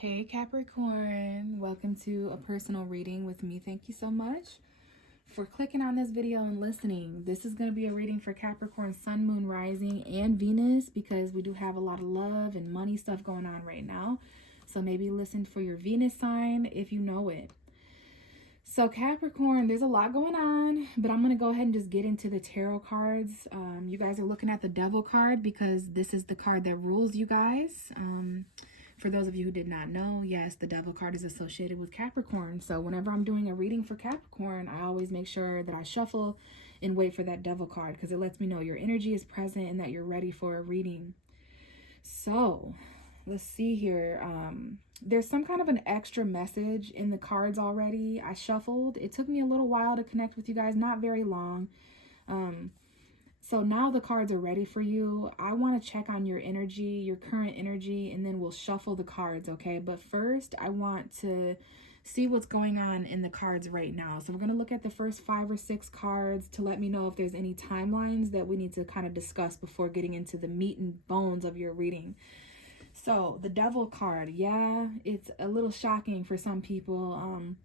Hey Capricorn, welcome to a personal reading with me. Thank you so much for clicking on this video and listening. This is going to be a reading for Capricorn, Sun, Moon, Rising, and Venus because we do have a lot of love and money stuff going on right now. So maybe listen for your Venus sign if you know it. So Capricorn, there's a lot going on, but I'm going to go ahead and just get into the tarot cards. You guys are looking at the Devil card because this is the card that rules you guys. For those of you who did not know, yes, the Devil card is associated with Capricorn. So whenever I'm doing a reading for Capricorn, I always make sure that I shuffle and wait for that Devil card because it lets me know your energy is present and that you're ready for a reading. So let's see here. There's some kind of an extra message in the cards already. I shuffled. It took me a little while to connect with you guys, not very long. So now the cards are ready for you. I want to check on your energy, your current energy, and then we'll shuffle the cards, okay? But first, I want to see what's going on in the cards right now. So we're going to look at the first 5 or 6 cards to let me know if there's any timelines that we need to kind of discuss before getting into the meat and bones of your reading. So the Devil card, yeah, it's a little shocking for some people.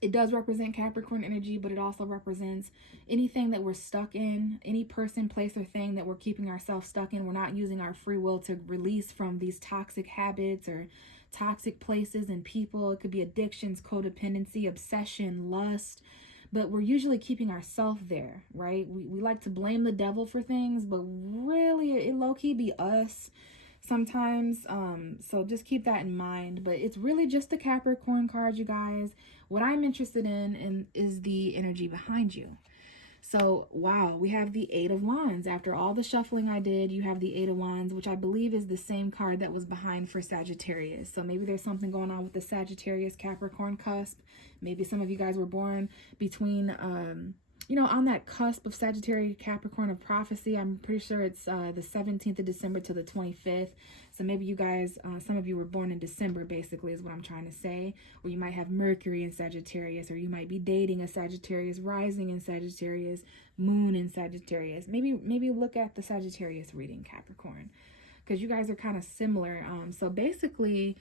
It does represent Capricorn energy, but it also represents anything that we're stuck in, any person, place, or thing that we're keeping ourselves stuck in. We're not using our free will to release from these toxic habits or toxic places and people. It could be addictions, codependency, obsession, lust, but we're usually keeping ourselves there, right? We like to blame the devil for things, but really it low-key be us sometimes. So just keep that in mind. But it's really just the Capricorn card, you guys. What I'm interested in is the energy behind you. So, wow, we have the 8 of Wands. After all the shuffling I did, you have the 8 of Wands, which I believe is the same card that was behind for Sagittarius. So maybe there's something going on with the Sagittarius Capricorn cusp. Maybe some of you guys were born between on that cusp of Sagittarius Capricorn of prophecy. I'm pretty sure it's the 17th of December to the 25th. So maybe you guys, some of you were born in December, basically, is what I'm trying to say. Or you might have Mercury in Sagittarius, or you might be dating a Sagittarius, rising in Sagittarius, moon in Sagittarius. Maybe look at the Sagittarius reading, Capricorn, because you guys are kind of similar. So basically,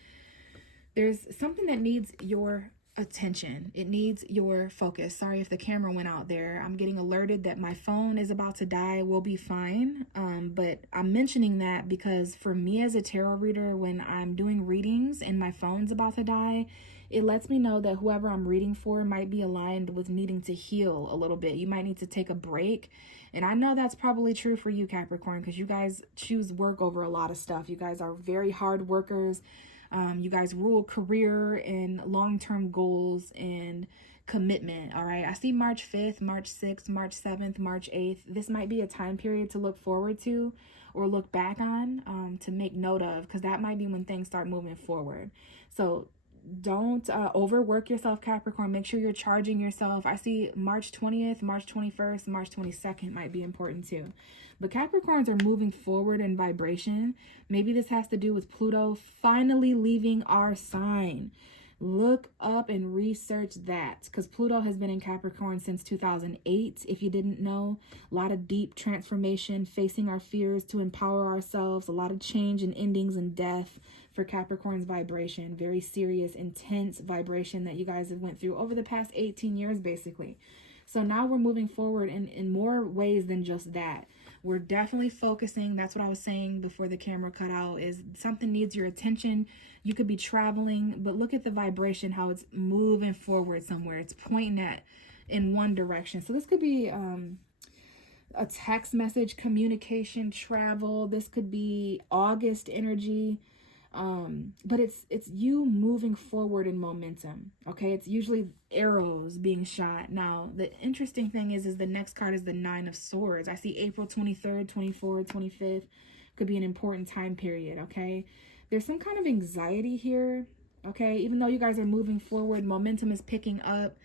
there's something that needs your attention. It needs your focus. Sorry if the camera went out there. I'm getting alerted that my phone is about to die. We'll be fine. But I'm mentioning that because for me as a tarot reader, when I'm doing readings and my phone's about to die, it lets me know that whoever I'm reading for might be aligned with needing to heal a little bit. You might need to take a break. And I know that's probably true for you, Capricorn, because you guys choose work over a lot of stuff. You guys are very hard workers. You guys rule career and long-term goals and commitment. All right. I see March 5th, March 6th, March 7th, March 8th. This might be a time period to look forward to or look back on, to make note of, because that might be when things start moving forward. So don't overwork yourself, Capricorn. Make sure you're charging yourself. I see March 20th, March 21st, March 22nd might be important too. But Capricorns are moving forward in vibration. Maybe this has to do with Pluto finally leaving our sign. Look up and research that, because Pluto has been in Capricorn since 2008. If you didn't know, a lot of deep transformation, facing our fears to empower ourselves, a lot of change and endings and death for Capricorn's vibration. Very serious, intense vibration that you guys have went through over the past 18 years, basically. So now we're moving forward in more ways than just that. We're definitely focusing. That's what I was saying before the camera cut out, is something needs your attention. You could be traveling, but look at the vibration, how it's moving forward somewhere. It's pointing at in one direction. So this could be a text message, communication, travel. This could be August energy. But it's you moving forward in momentum. Okay, it's usually arrows being shot. Now the interesting thing is the next card is the 9 of Swords. I see April 23rd, 24th, 25th could be an important time period. Okay, there's some kind of anxiety here. Okay, even though you guys are moving forward, momentum is picking up,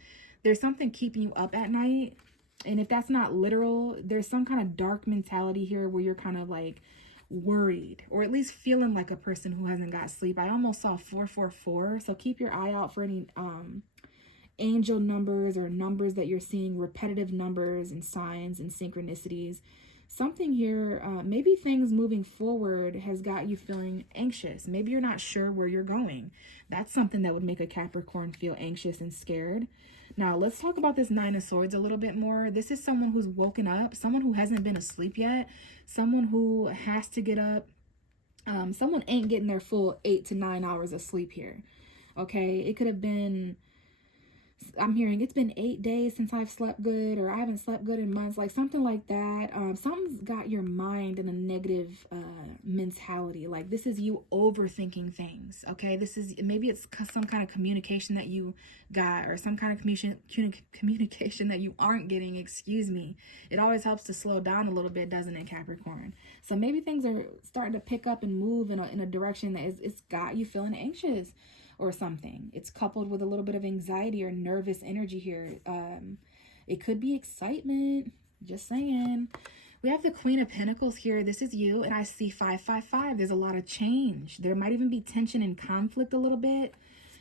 there's something keeping you up at night. And if that's not literal, there's some kind of dark mentality here where you're kind of like worried, or at least feeling like a person who hasn't got sleep. I almost saw 444. So keep your eye out for any angel numbers or numbers that you're seeing, repetitive numbers and signs and synchronicities. something here, maybe things moving forward has got you feeling anxious. Maybe you're not sure where you're going. That's something that would make a Capricorn feel anxious and scared. Now, let's talk about this Nine of Swords a little bit more. This is someone who's woken up, someone who hasn't been asleep yet, someone who has to get up. Someone ain't getting their full 8 to 9 hours of sleep here. Okay, it could have been, I'm hearing it's been 8 days since I've slept good, or I haven't slept good in months, like something like that. Something's got your mind in a negative mentality. Like this is you overthinking things. Okay, this is, maybe it's some kind of communication that you got, or some kind of communication that you aren't getting. Excuse me. It always helps to slow down a little bit, doesn't it, Capricorn? So maybe things are starting to pick up and move in a direction that it's got you feeling anxious or something. It's coupled with a little bit of anxiety or nervous energy here. It could be excitement, just saying. We have the Queen of Pentacles here. This is you, and I see 555. There's a lot of change. There might even be tension and conflict a little bit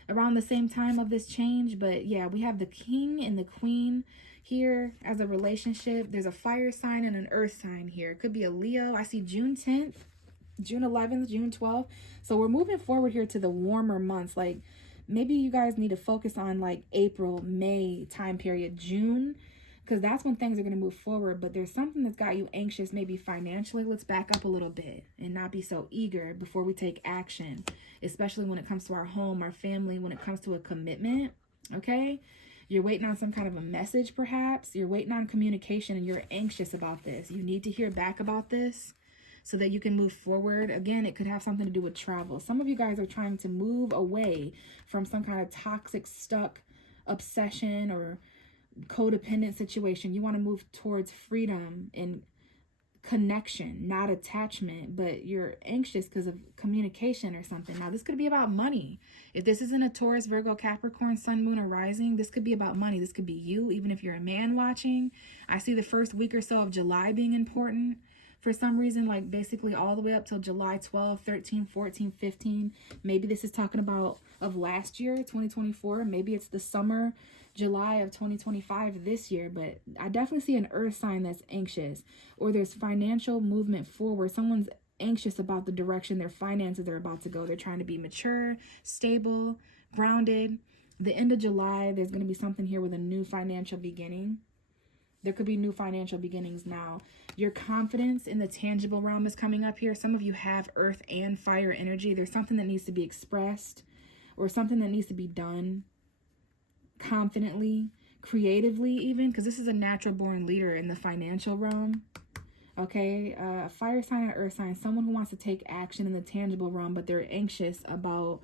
around the same time of this change. But yeah, we have the King and the Queen here as a relationship. There's a fire sign and an earth sign here. It could be a Leo. I see June 10th. June 11th, June 12th. So we're moving forward here to the warmer months. Like maybe you guys need to focus on like April, May time period, June, because that's when things are going to move forward. But there's something that's got you anxious, maybe financially. Let's back up a little bit and not be so eager before we take action, especially when it comes to our home, our family, when it comes to a commitment. Okay. You're waiting on some kind of a message, perhaps. You're waiting on communication and you're anxious about this. You need to hear back about this so that you can move forward. Again, it could have something to do with travel. Some of you guys are trying to move away from some kind of toxic, stuck obsession or codependent situation. You want to move towards freedom and connection, not attachment, but you're anxious because of communication or something. Now, this could be about money. If this isn't a Taurus, Virgo, Capricorn, Sun, Moon, or Rising, this could be about money. This could be you, even if you're a man watching. I see the first week or so of July being important. For some reason, like basically all the way up till July 12, 13, 14, 15. Maybe this is talking about of last year, 2024. Maybe it's the summer, July of 2025 this year. But I definitely see an earth sign that's anxious. Or there's financial movement forward. Someone's anxious about the direction their finances are about to go. They're trying to be mature, stable, grounded. The end of July, there's going to be something here with a new financial beginning. There could be new financial beginnings now. Your confidence in the tangible realm is coming up here. Some of you have earth and fire energy. There's something that needs to be expressed or something that needs to be done confidently, creatively even, because this is a natural born leader in the financial realm. Okay, fire sign and earth sign, someone who wants to take action in the tangible realm, but they're anxious about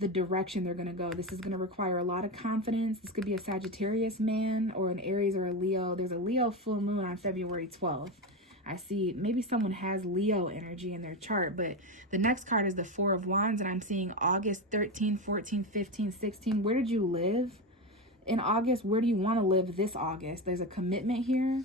the direction they're going to go. This is going to require a lot of confidence. This could be a Sagittarius man or an Aries or a Leo. There's a Leo full moon on February 12th. I see maybe someone has Leo energy in their chart, but the next card is the Four of Wands, and I'm seeing August 13, 14, 15, 16. Where did you live in August? Where do you want to live this August? There's a commitment here.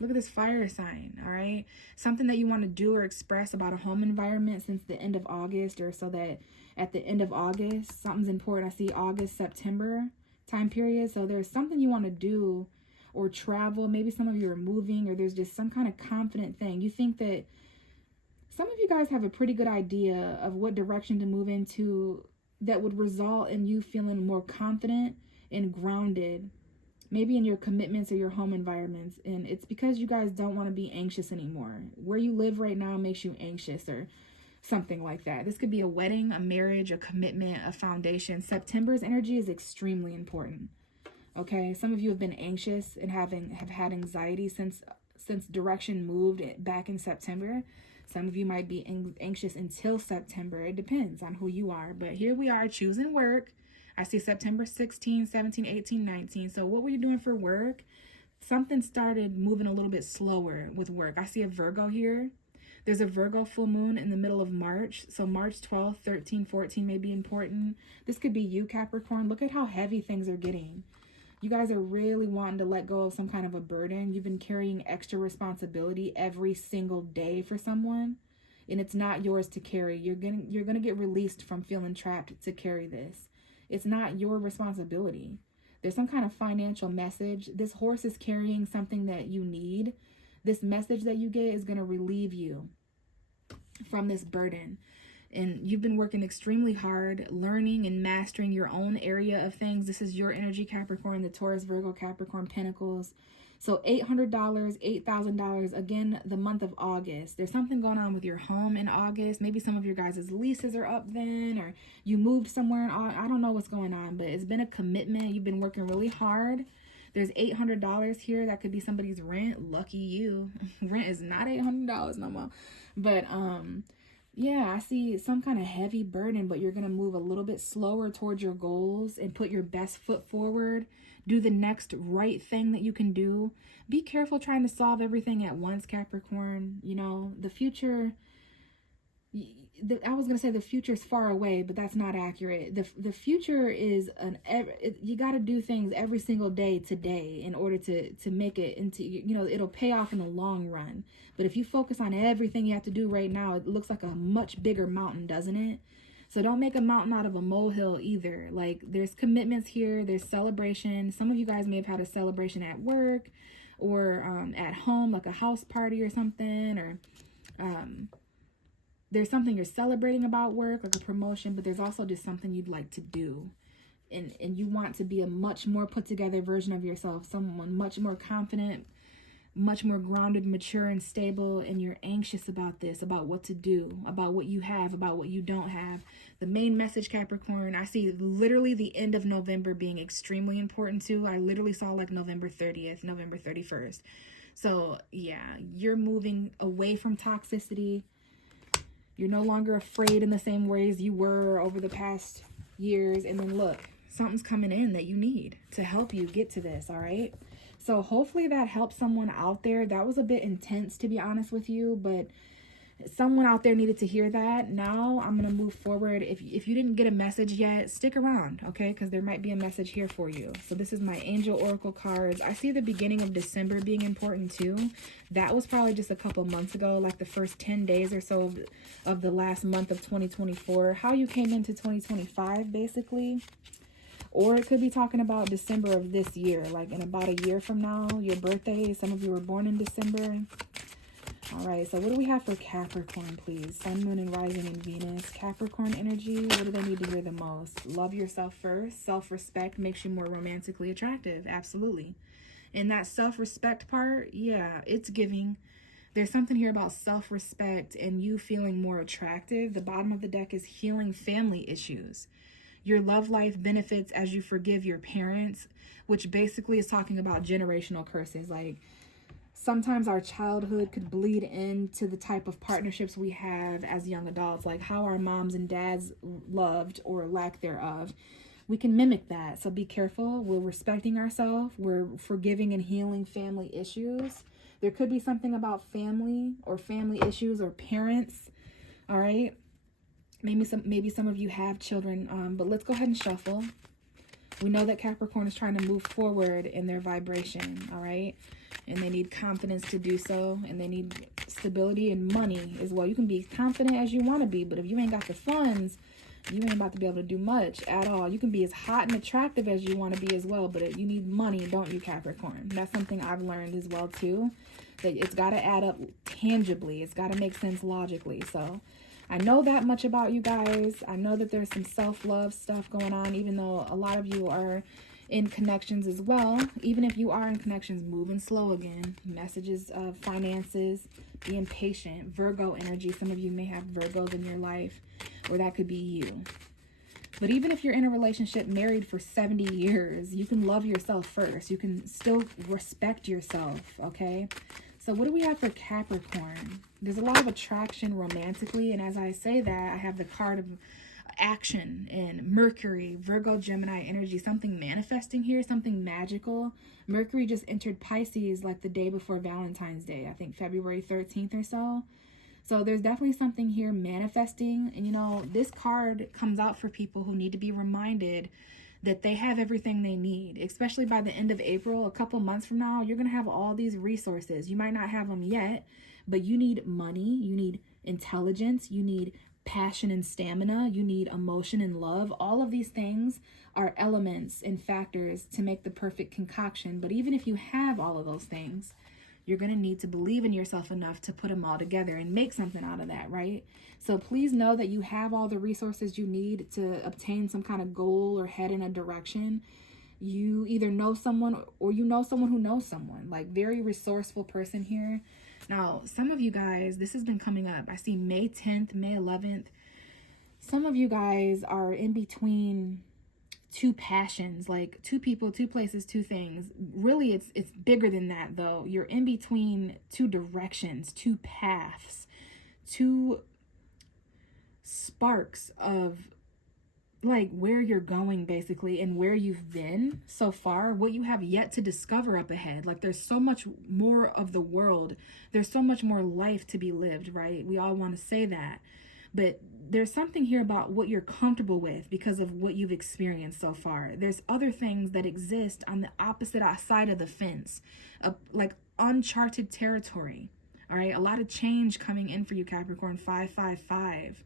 Look at this fire sign, all right? Something that you want to do or express about a home environment since the end of August, or so that at the end of August, something's important. I see August, September time period. So there's something you want to do or travel. Maybe some of you are moving, or there's just some kind of confident thing. You think that some of you guys have a pretty good idea of what direction to move into that would result in you feeling more confident and grounded, maybe in your commitments or your home environments. And it's because you guys don't want to be anxious anymore. Where you live right now makes you anxious or something like that. This could be a wedding, a marriage, a commitment, a foundation. September's energy is extremely important. Okay, some of you have been anxious and have had anxiety since direction moved back in September. Some of you might be anxious until September. It depends on who you are. But here we are choosing work. I see September 16, 17, 18, 19. So what were you doing for work? Something started moving a little bit slower with work. I see a Virgo here. There's a Virgo full moon in the middle of March. So March 12, 13, 14 may be important. This could be you, Capricorn. Look at how heavy things are getting. You guys are really wanting to let go of some kind of a burden. You've been carrying extra responsibility every single day for someone, and it's not yours to carry. You're gonna get released from feeling trapped to carry this. It's not your responsibility. There's some kind of financial message. This horse is carrying something that you need. This message that you get is going to relieve you from this burden. And you've been working extremely hard, learning and mastering your own area of things. This is your energy, Capricorn, the Taurus, Virgo, Capricorn, Pentacles. So $800, $8,000, again, the month of August. There's something going on with your home in August. Maybe some of your guys' leases are up then, or you moved somewhere in August. I don't know what's going on, but it's been a commitment. You've been working really hard. There's $800 here. That could be somebody's rent. Lucky you. Rent is not $800 no more. But, yeah, I see some kind of heavy burden, but you're going to move a little bit slower towards your goals and put your best foot forward. Do the next right thing that you can do. Be careful trying to solve everything at once, Capricorn. You know, the future, I was going to say the future is far away, but that's not accurate. The future is, you got to do things every single day today in order to make it into, you know, it'll pay off in the long run. But if you focus on everything you have to do right now, it looks like a much bigger mountain, doesn't it? So don't make a mountain out of a molehill either. Like, there's commitments here. There's celebration. Some of you guys may have had a celebration at work or at home, like a house party or something. Or there's something you're celebrating about work, like a promotion. But there's also just something you'd like to do. And you want to be a much more put together version of yourself. Someone much more confident, much more grounded, mature, and stable, and you're anxious about this, about what to do, about what you have, about what you don't have. The main message, Capricorn, I see literally the end of November being extremely important too. I literally saw like November 30th, November 31st. So yeah, you're moving away from toxicity. You're no longer afraid in the same ways you were over the past years. And then look, something's coming in that you need to help you get to this, all right? So hopefully that helps someone out there. That was a bit intense, to be honest with you, but someone out there needed to hear that. Now I'm going to move forward. If you didn't get a message yet, stick around, okay? Because there might be a message here for you. So this is my Angel Oracle cards. I see the beginning of December being important too. That was probably just a couple months ago, like the first 10 days or so of the last month of 2024. How you came into 2025, basically. Or it could be talking about December of this year, like in about a year from now, your birthday. Some of you were born in December. All right, so what do we have for Capricorn, please? Sun, Moon, and Rising in Venus. Capricorn energy, what do they need to hear the most? Love yourself first. Self-respect makes you more romantically attractive. Absolutely. And that self-respect part, yeah, it's giving. There's something here about self-respect and you feeling more attractive. The bottom of the deck is healing family issues. Your love life benefits as you forgive your parents, which basically is talking about generational curses. Like, sometimes our childhood could bleed into the type of partnerships we have as young adults, like how our moms and dads loved or lack thereof. We can mimic that. So be careful. We're respecting ourselves. We're forgiving and healing family issues. There could be something about family or family issues or parents. All right. Maybe some of you have children, but let's go ahead and shuffle. We know that Capricorn is trying to move forward in their vibration, all right? And they need confidence to do so, and they need stability and money as well. You can be confident as you want to be, but if you ain't got the funds, you ain't about to be able to do much at all. You can be as hot and attractive as you want to be as well, but you need money, don't you, Capricorn? That's something I've learned as well, too, that it's got to add up tangibly. It's got to make sense logically, so I know that much about you guys. I know that there's some self-love stuff going on, even though a lot of you are in connections as well. Even if you are in connections, moving slow again. Messages of finances, being patient. Virgo energy. Some of you may have Virgos in your life, or that could be you. But even if you're in a relationship married for 70 years, you can love yourself first. You can still respect yourself, okay? So what do we have for Capricorn? There's a lot of attraction romantically. And as I say that, I have the card of action and Mercury, Virgo, Gemini energy, something manifesting here, something magical. Mercury just entered Pisces like the day before Valentine's Day, I think February 13th or so. So there's definitely something here manifesting. And, you know, this card comes out for people who need to be reminded that they have everything they need, especially by the end of April, a couple months from now, you're going to have all these resources. You might not have them yet, but you need money, you need intelligence, you need passion and stamina, you need emotion and love. All of these things are elements and factors to make the perfect concoction. But even if you have all of those things, you're going to need to believe in yourself enough to put them all together and make something out of that, right? So please know that you have all the resources you need to obtain some kind of goal or head in a direction. You either know someone or you know someone who knows someone, like very resourceful person here. Now, some of you guys, this has been coming up. I see May 10th, May 11th. Some of you guys are in between two passions, like two people, two places, two things. Really, it's bigger than that, though. You're in between two directions, two paths, two sparks of like where you're going, basically, and where you've been so far, what you have yet to discover up ahead. Like, there's so much more of the world. There's so much more life to be lived, right? We all want to say that. But there's something here about what you're comfortable with because of what you've experienced so far. There's other things that exist on the opposite side of the fence, like uncharted territory. All right, a lot of change coming in for you, Capricorn. 555.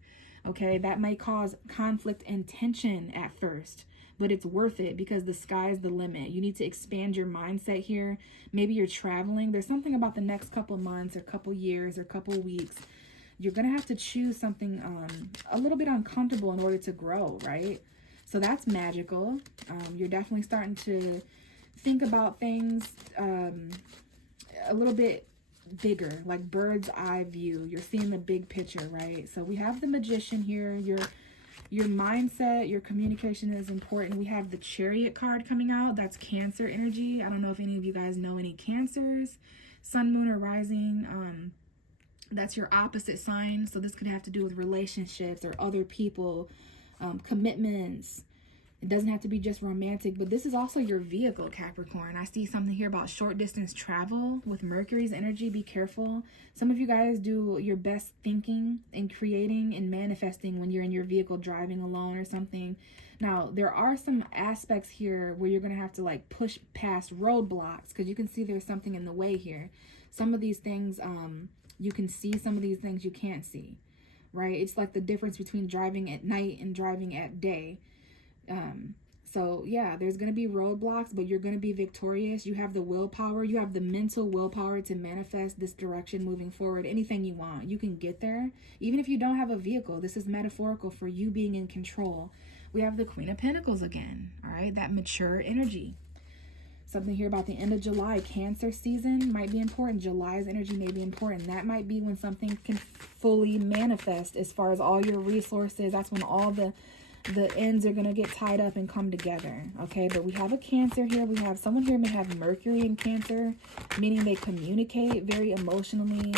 Okay, that might cause conflict and tension at first, but it's worth it because the sky's the limit. You need to expand your mindset here. Maybe you're traveling. There's something about the next couple months or couple years or couple weeks. You're going to have to choose something a little bit uncomfortable in order to grow, right? So that's magical. You're definitely starting to think about things a little bit bigger, like bird's eye view. You're seeing the big picture, right? So we have the Magician here. Your mindset, your communication is important. We have the Chariot card coming out. That's Cancer energy. I don't know if any of you guys know any Cancers, Sun, Moon, or Rising. That's your opposite sign. So this could have to do with relationships or other people, commitments. It doesn't have to be just romantic, but this is also your vehicle, Capricorn. I see something here about short distance travel with Mercury's energy. Be careful. Some of you guys do your best thinking and creating and manifesting when you're in your vehicle driving alone or something. Now, there are some aspects here where you're going to have to like push past roadblocks because you can see there's something in the way here. Some of these things you can see, some of these things you can't see, right? It's like the difference between driving at night and driving at day. So yeah, there's going to be roadblocks, but you're going to be victorious. You have the willpower. You have the mental willpower to manifest this direction moving forward. Anything you want, you can get there. Even if you don't have a vehicle, this is metaphorical for you being in control. We have the Queen of Pentacles again. All right. That mature energy. Something here about the end of July. Cancer season might be important. July's energy may be important. That might be when something can fully manifest as far as all your resources. That's when all the ends are going to get tied up and come together. Okay, but we have a Cancer here. We have someone here may have Mercury in Cancer, meaning they communicate very emotionally.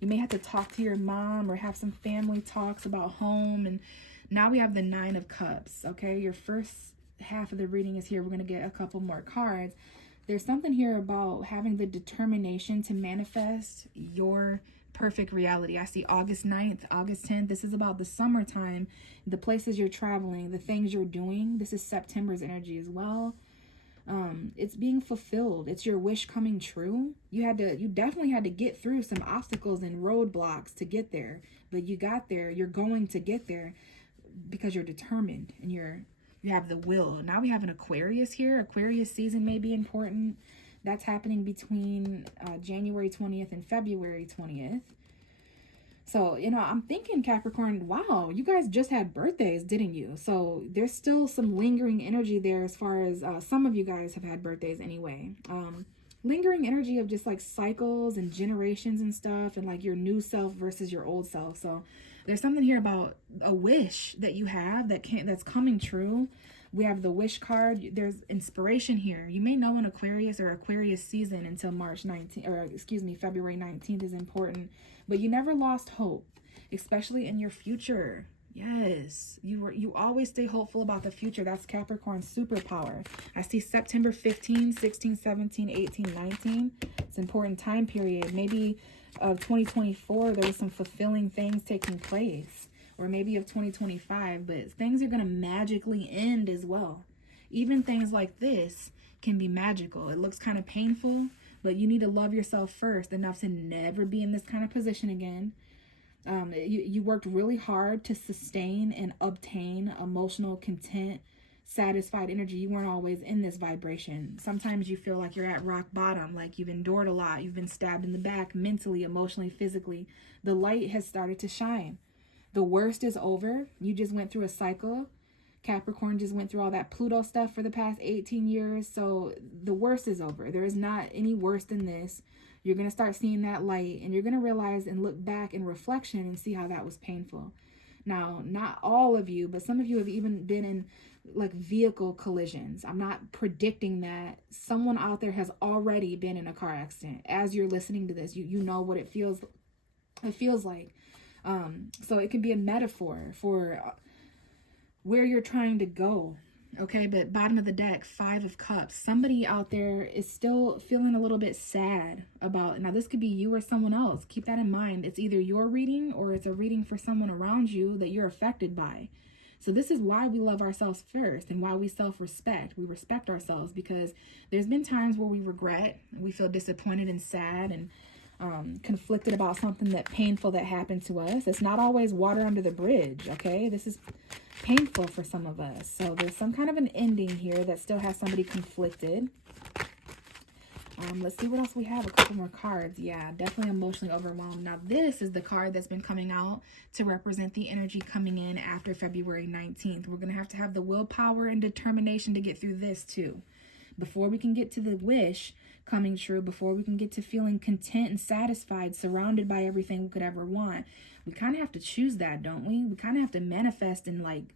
You may have to talk to your mom or have some family talks about home. And now we have the Nine of Cups. Okay, your first half of the reading is here. We're going to get a couple more cards. There's something here about having the determination to manifest your perfect reality. I see August 9th, August 10th. This is about the summertime, the places you're traveling, the things you're doing. This is September's energy as well. It's being fulfilled. It's your wish coming true. You definitely had to get through some obstacles and roadblocks to get there, but you got there. You're going to get there because you're determined and you have the will. Now we have an Aquarius here. Aquarius season may be important. That's happening between January 20th and February 20th. So, I'm thinking, Capricorn, wow, you guys just had birthdays, didn't you? So there's still some lingering energy there as far as some of you guys have had birthdays anyway. Lingering energy of just like cycles and generations and stuff and like your new self versus your old self. So there's something here about a wish that you have that's coming true. We have the wish card. There's inspiration here. You may know an Aquarius or Aquarius season until February 19th is important, but you never lost hope, especially in your future. Yes, you always stay hopeful about the future. That's Capricorn's superpower. I see September 15, 16, 17, 18, 19. It's an important time period. Maybe of 2024, there was some fulfilling things taking place. Or maybe of 2025, but things are going to magically end as well. Even things like this can be magical. It looks kind of painful, but you need to love yourself first enough to never be in this kind of position again. You worked really hard to sustain and obtain emotional content satisfied energy. You weren't always in this vibration. Sometimes you feel like you're at rock bottom, like you've endured a lot. You've been stabbed in the back mentally, emotionally, physically. The light has started to shine. The worst is over. You just went through a cycle. Capricorn just went through all that Pluto stuff for the past 18 years. So the worst is over. There is not any worse than this. You're going to start seeing that light, and you're going to realize and look back in reflection and see how that was painful. Now, not all of you, but some of you have even been in like vehicle collisions. I'm not predicting that. Someone out there has already been in a car accident. As you're listening to this, you know what it feels like. So it can be a metaphor for where you're trying to go. Okay, but bottom of the deck, 5 of Cups. Somebody out there is still feeling a little bit sad about, now this could be you or someone else. Keep that in mind. It's either your reading or it's a reading for someone around you that you're affected by. So this is why we love ourselves first and why we self-respect. We respect ourselves because there's been times where we regret, we feel disappointed and sad and conflicted about something that painful that happened to us. It's not always water under the bridge, okay? This is painful for some of us. So there's some kind of an ending here that still has somebody conflicted. Let's see what else we have. A couple more cards. Yeah, definitely emotionally overwhelmed. Now, this is the card that's been coming out to represent the energy coming in after February 19th. We're going to have the willpower and determination to get through this too. Before we can get to the wish coming true, before we can get to feeling content and satisfied, surrounded by everything we could ever want, we kind of have to choose that, don't we? We kind of have to manifest and like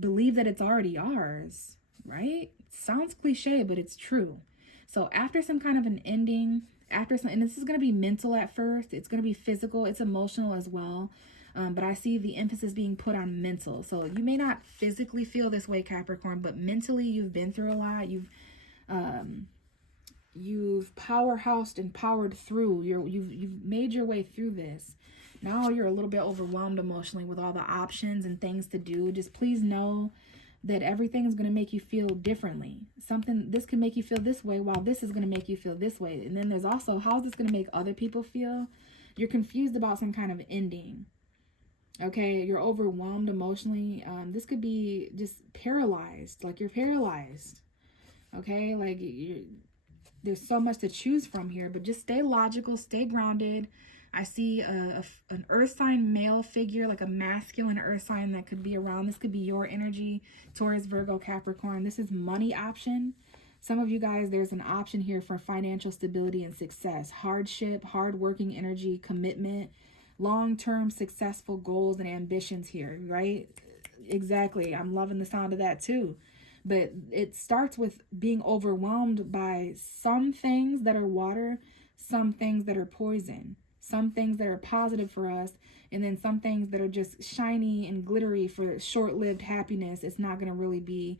believe that it's already ours, right? Sounds cliche, but it's true. So after some kind of an ending, and this is going to be mental at first, it's going to be physical, it's emotional as well. But I see the emphasis being put on mental. So you may not physically feel this way, Capricorn, but mentally you've been through a lot. You've powerhoused and powered through. You've made your way through this. Now you're a little bit overwhelmed emotionally with all the options and things to do. Just please know that everything is going to make you feel differently. This can make you feel this way, while this is going to make you feel this way. And then there's also, how is this going to make other people feel? You're confused about some kind of ending. Okay, you're overwhelmed emotionally. This could be just paralyzed, like you're paralyzed. Okay, like there's so much to choose from here, but just stay logical, stay grounded. I see an earth sign male figure, like a masculine earth sign that could be around. This could be your energy, Taurus, Virgo, Capricorn. This is money option. Some of you guys, there's an option here for financial stability and success, hardship, hardworking energy, commitment, long-term successful goals and ambitions here, right? Exactly. I'm loving the sound of that too. But it starts with being overwhelmed by some things that are water, some things that are poison, some things that are positive for us, and then some things that are just shiny and glittery for short-lived happiness. It's not going to really be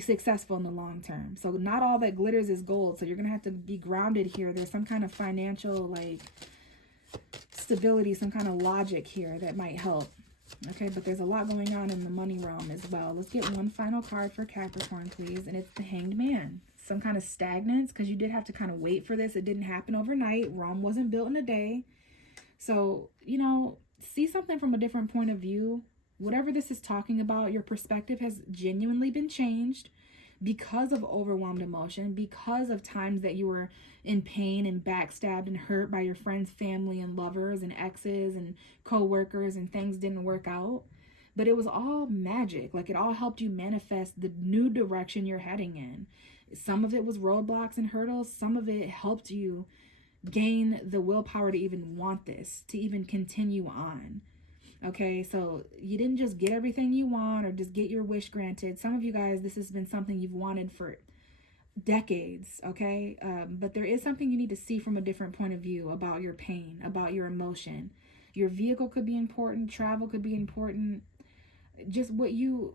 successful in the long term. So not all that glitters is gold. So you're going to have to be grounded here. There's some kind of financial like stability, some kind of logic here that might help. Okay, but there's a lot going on in the money realm as well. Let's get one final card for Capricorn, please. And it's the Hanged Man. Some kind of stagnance, because you did have to kind of wait for this. It didn't happen overnight. Rome wasn't built in a day. So, you know, see something from a different point of view. Whatever this is talking about, your perspective has genuinely been changed because of overwhelmed emotion, because of times that you were in pain and backstabbed and hurt by your friends, family, and lovers and exes and co-workers, and things didn't work out. But it was all magic. Like, it all helped you manifest the new direction you're heading in. Some of it was roadblocks and hurdles. Some of it helped you gain the willpower to even want this, to even continue on. Okay, so you didn't just get everything you want or just get your wish granted. Some of you guys, this has been something you've wanted for decades, okay? But there is something you need to see from a different point of view about your pain, about your emotion. Your vehicle could be important. Travel could be important. Just what you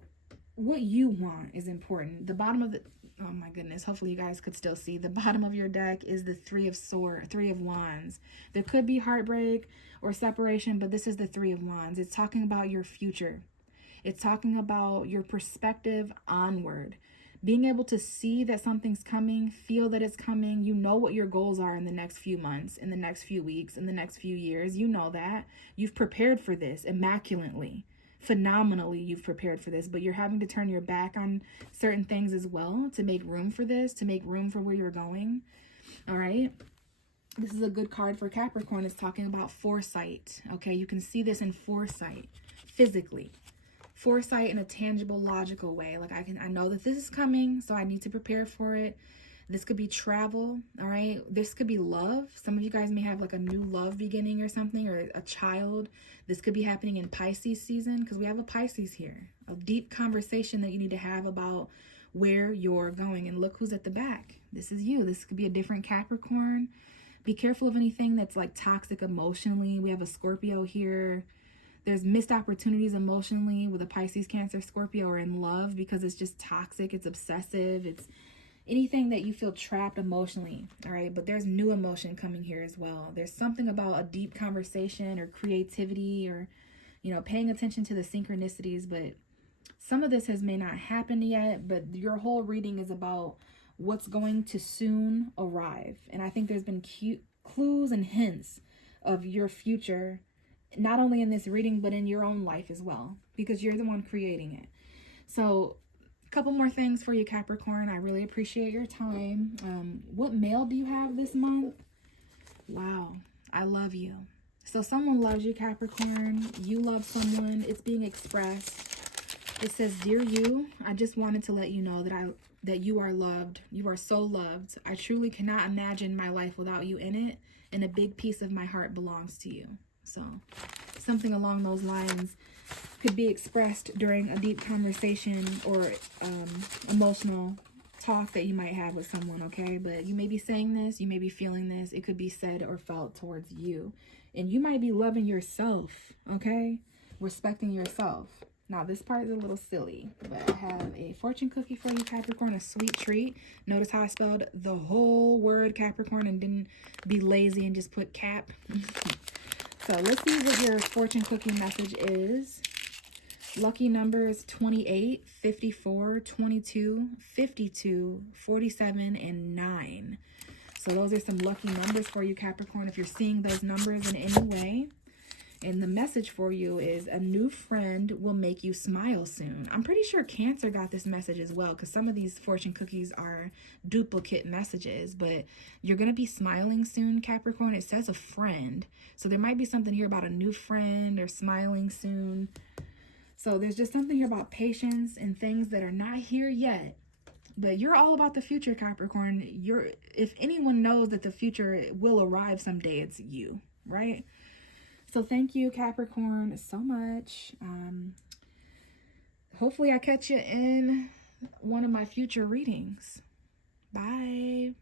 want is important. The bottom of the, oh my goodness, hopefully you guys could still see. The bottom of your deck is the Three of Wands. There could be heartbreak or separation, but this is the Three of Wands. It's talking about your future. It's talking about your perspective onward. Being able to see that something's coming, feel that it's coming. You know what your goals are in the next few months, in the next few weeks, in the next few years. You know that. You've prepared for this immaculately. phenomenally you've prepared for this, but you're having to turn your back on certain things as well to make room for this, to make room for where you're going. All right. This is a good card for Capricorn. It's talking about foresight. Okay. You can see this in foresight physically. Foresight in a tangible, logical way. Like I know that this is coming, so I need to prepare for it. This could be travel, all right? This could be love. Some of you guys may have like a new love beginning or something, or a child. This could be happening in Pisces season, because we have a Pisces here. A deep conversation that you need to have about where you're going. And look who's at the back. This is you. This could be a different Capricorn. Be careful of anything that's like toxic emotionally. We have a Scorpio here. There's missed opportunities emotionally with a Pisces, Cancer, Scorpio, or in love, because it's just toxic. It's obsessive. It's anything that you feel trapped emotionally. All right. But there's new emotion coming here as well. There's something about a deep conversation or creativity, or, you know, paying attention to the synchronicities. But some of this may not happen yet, but your whole reading is about what's going to soon arrive. And I think there's been clues and hints of your future, not only in this reading, but in your own life as well, because you're the one creating it. So a couple more things for you, Capricorn. I really appreciate your time. What mail do you have this month? Wow. I love you. So someone loves you, Capricorn. You love someone. It's being expressed. It says, "Dear you, I just wanted to let you know that you are loved. You are so loved. I truly cannot imagine my life without you in it, and a big piece of my heart belongs to you." So something along those lines could be expressed during a deep conversation or emotional talk that you might have with someone, okay? But you may be saying this, you may be feeling this. It could be said or felt towards you. And you might be loving yourself, okay? Respecting yourself. Now, this part is a little silly, but I have a fortune cookie for you, Capricorn, a sweet treat. Notice how I spelled the whole word Capricorn and didn't be lazy and just put Cap. So let's see what your fortune cookie message is. Lucky numbers 28, 54, 22, 52, 47, and 9. So those are some lucky numbers for you, Capricorn, if you're seeing those numbers in any way. And the message for you is a new friend will make you smile soon. I'm pretty sure Cancer got this message as well, because some of these fortune cookies are duplicate messages. But you're going to be smiling soon, Capricorn. It says a friend. So there might be something here about a new friend or smiling soon. So there's just something here about patience and things that are not here yet. But you're all about the future, Capricorn. If anyone knows that the future will arrive someday, it's you, right? So thank you, Capricorn, so much. Hopefully I catch you in one of my future readings. Bye.